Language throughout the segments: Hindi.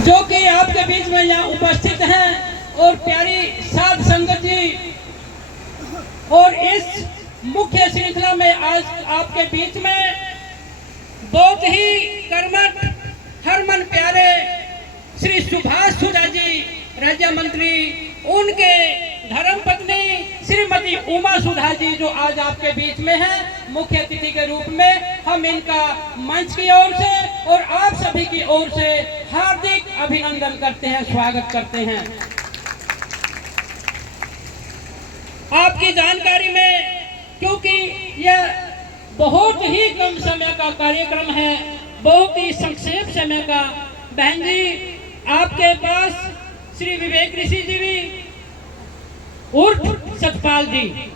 जो कि आपके बीच में यहाँ उपस्थित हैं और प्यारी साध संगत जी, और इस मुख्य श्रृंखला में आज आपके बीच में बहुत ही कर्मठ हरमन प्यारे श्री सुभाष सुधा जी राज्य मंत्री, उनके धर्मपत्नी श्रीमती उमा सुधा जी जो आज आपके बीच में हैं मुख्य अतिथि के रूप में, हम इनका मंच की ओर से और आप सभी की ओर से हार्दिक अभिनंदन करते हैं, स्वागत करते हैं। आपकी जानकारी में, क्योंकि यह बहुत ही कम समय का कार्यक्रम है, बहुत ही संक्षेप समय का, बहन जी आपके पास श्री विवेक ऋषि जी भी उर्फ सतपाल जी,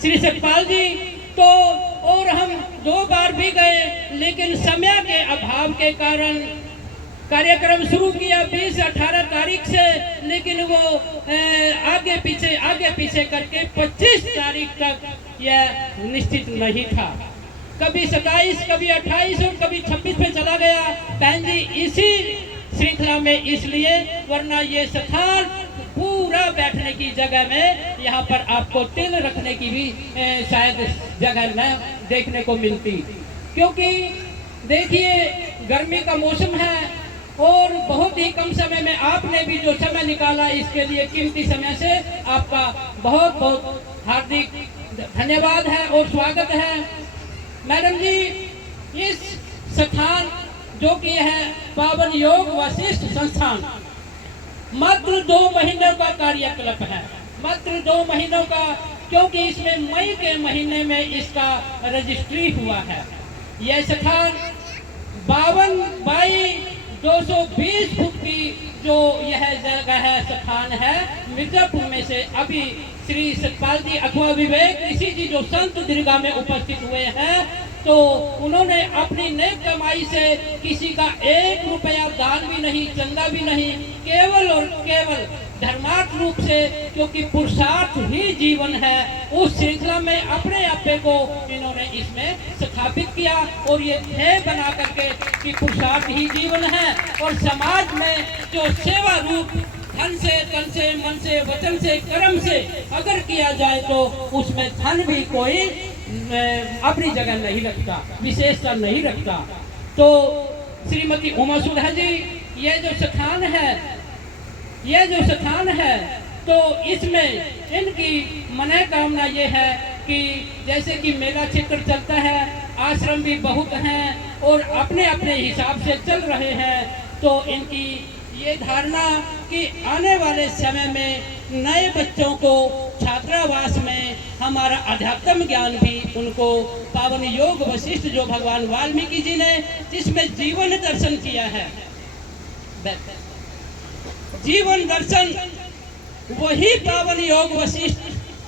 श्री सतपाल जी तो, और हम 2 बार भी गए, लेकिन समय के अभाव के कारण कार्यक्रम शुरू किया 20-18 तारीख से, लेकिन वो आगे पीछे करके 25 तारीख तक यह निश्चित नहीं था। कभी 27, कभी 28 और कभी 26 पे चला गया बहन जी इसी श्रृंखला में, इसलिए, वरना ये स्थान पूरा बैठने की जगह में यहाँ पर आपको तिल रखने की भी शायद जगह न देखने को मिलती, क्योंकि देखिए गर्मी का मौसम है और बहुत ही कम समय में आपने भी जो समय निकाला, इसके लिए कीमती समय से आपका बहुत बहुत हार्दिक धन्यवाद है और स्वागत है। मैडम जी, इस स्थान जो कि है पावन योग वशिष्ठ संस्थान, मात्र 2 महीनों का कार्यकल्प है, मात्र 2 महीनों का, क्योंकि इसमें मई के महीने में इसका रजिस्ट्री हुआ है। यह स्थान 52/220 फुट की जो यह जगह है, स्थान है मिर्जापुर में से। अभी श्री सतपाल जी अथवा विवेक ऋषि जी जो संत दीर्घा में उपस्थित हुए हैं, तो उन्होंने अपनी नेक कमाई से किसी का 1 रुपया दान भी नहीं, चंदा भी नहीं, केवल और केवल धर्मार्थ रूप से, क्योंकि पुरुषार्थ ही जीवन है, उस श्रृंखला में अपने आपे को इन्होंने इसमें स्थापित किया और ये ध्येय बना करके कि पुरुषार्थ ही जीवन है और समाज में जो सेवा रूप धन से, तन से, मन से, वचन से, कर्म से अगर किया जाए तो उसमें धन भी कोई अपनी जगह नहीं रखता, विशेषता नहीं रखता। तो श्रीमती उमा सुधा जी, ये जो स्थान है तो इसमें इनकी मनोकामना ये है कि जैसे कि मेला क्षेत्र चलता है, आश्रम भी बहुत हैं और अपने अपने हिसाब से चल रहे हैं, तो इनकी ये धारणा कि आने वाले समय में नए बच्चों को छात्रावास में हमारा अध्यात्म ज्ञान भी उनको पावन योग वशिष्ठ जो भगवान वाल्मीकि जी ने जिसमें जीवन दर्शन किया है, जीवन दर्शन वही पावन योग वशिष्ठ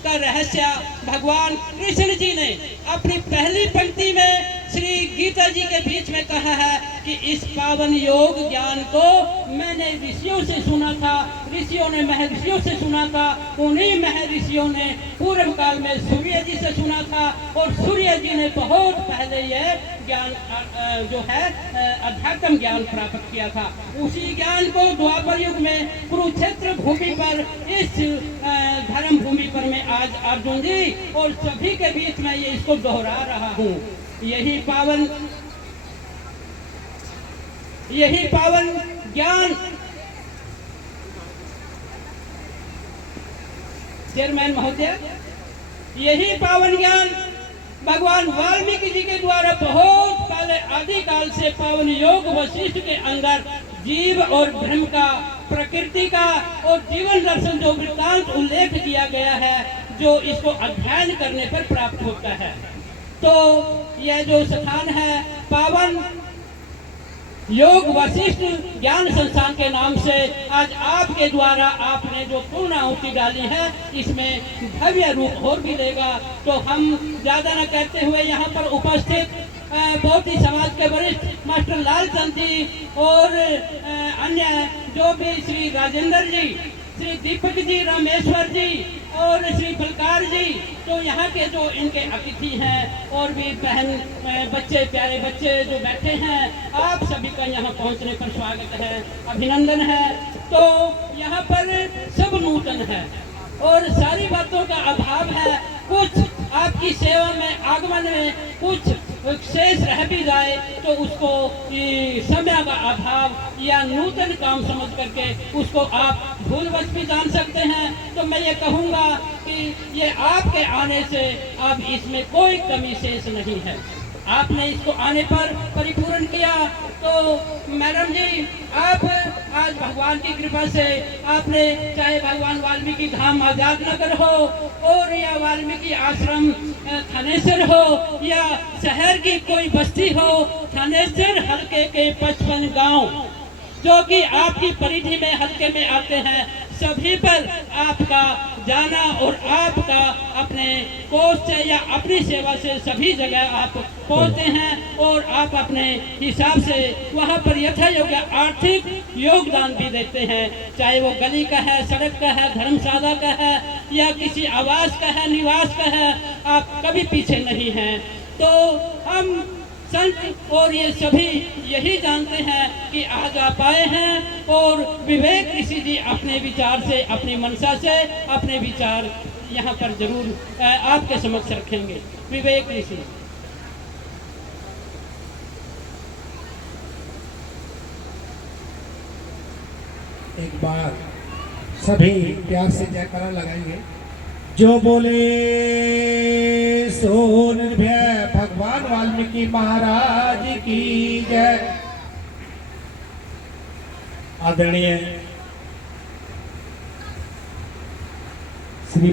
का रहस्य भगवान कृष्ण जी ने अपनी पहली पंक्ति में श्री गीता जी के बीच में कहा है कि इस पावन योग ज्ञान को मैंने ऋषियों से सुना था, ऋषियों ने महर्षियों से सुना था, उन्हीं महर्षियों ने पूर्व काल में सूर्य जी से सुना था और सूर्य जी ने बहुत पहले यह ज्ञान जो है अध्यात्म ज्ञान प्राप्त किया था। उसी ज्ञान को द्वापर युग में कुरुक्षेत्र भूमि पर, इस धर्म भूमि पर मैं आज अर्जुन जी और सभी के बीच में ये इसको दोहरा रहा हूँ। यही पावन ज्ञान चेयरमैन महोदय, यही पावन ज्ञान भगवान वाल्मीकि जी के द्वारा बहुत पहले आदिकाल से पावन योग वशिष्ठ के अंदर जीव और ब्रह्म का, प्रकृति का और जीवन दर्शन जो वृत्तांत उल्लेख किया गया है, जो इसको अध्ययन करने पर प्राप्त होता है। तो यह जो स्थान है पावन योग वशिष्ठ ज्ञान संस्थान के नाम से आज आपके द्वारा आपने जो पूर्ण आहुति डाली है, इसमें भव्य रूप और भी लेगा। तो हम ज़्यादा न कहते हुए यहाँ पर उपस्थित बहुत ही समाज के वरिष्ठ मास्टर लालचंद जी और अन्य जो भी श्री राजेंद्र जी, श्री दीपक जी, रामेश्वर जी, और श्री फलकार जी, तो यहाँ के जो इनके अतिथि हैं और भी बहन बच्चे, प्यारे बच्चे जो बैठे हैं, आप सभी का यहाँ पहुँचने पर स्वागत है, अभिनंदन है। तो यहाँ पर सब नूतन है और सारी बातों का अभाव है। कुछ आपकी सेवा में आगमन में कुछ शेष रह भी जाए तो उसको समय का अभाव या नूतन काम समझ करके उसको आप भूलवश भी जान सकते हैं। तो मैं ये कहूँगा कि ये आपके आने से अब इसमें कोई कमी शेष नहीं है, आपने इसको आने पर परिपूर्ण किया। तो मैडम जी, आप आज भगवान की कृपा से आपने, चाहे भगवान वाल्मीकि धाम आजाद नगर हो और या वाल्मीकि आश्रम थानेसर हो या शहर की कोई बस्ती हो, थानेसर हल्के के 55 गांव जो कि आपकी परिधि में हल्के में आते हैं, सभी पर आपका जाना और आपका अपने कोष से या अपनी सेवा से सभी जगह आप पहुंचते हैं और आप अपने हिसाब से वहां पर यथा योग्य आर्थिक योगदान भी देते हैं, चाहे वो गली का है, सड़क का है, धर्मशाला का है या किसी आवास का है, निवास का है, आप कभी पीछे नहीं हैं। तो हम संत और ये सभी यही जानते हैं कि आज आप आए हैं और विवेक ऋषि जी अपने विचार से, अपनी मनसा से अपने विचार यहाँ पर जरूर आपके समक्ष रखेंगे। विवेक ऋषि। एक बार सभी प्यार से जयकारा लगाएंगे। जो बोले सो निर्भय भगवान वाल्मीकि महाराज की जय। आदरणीय श्री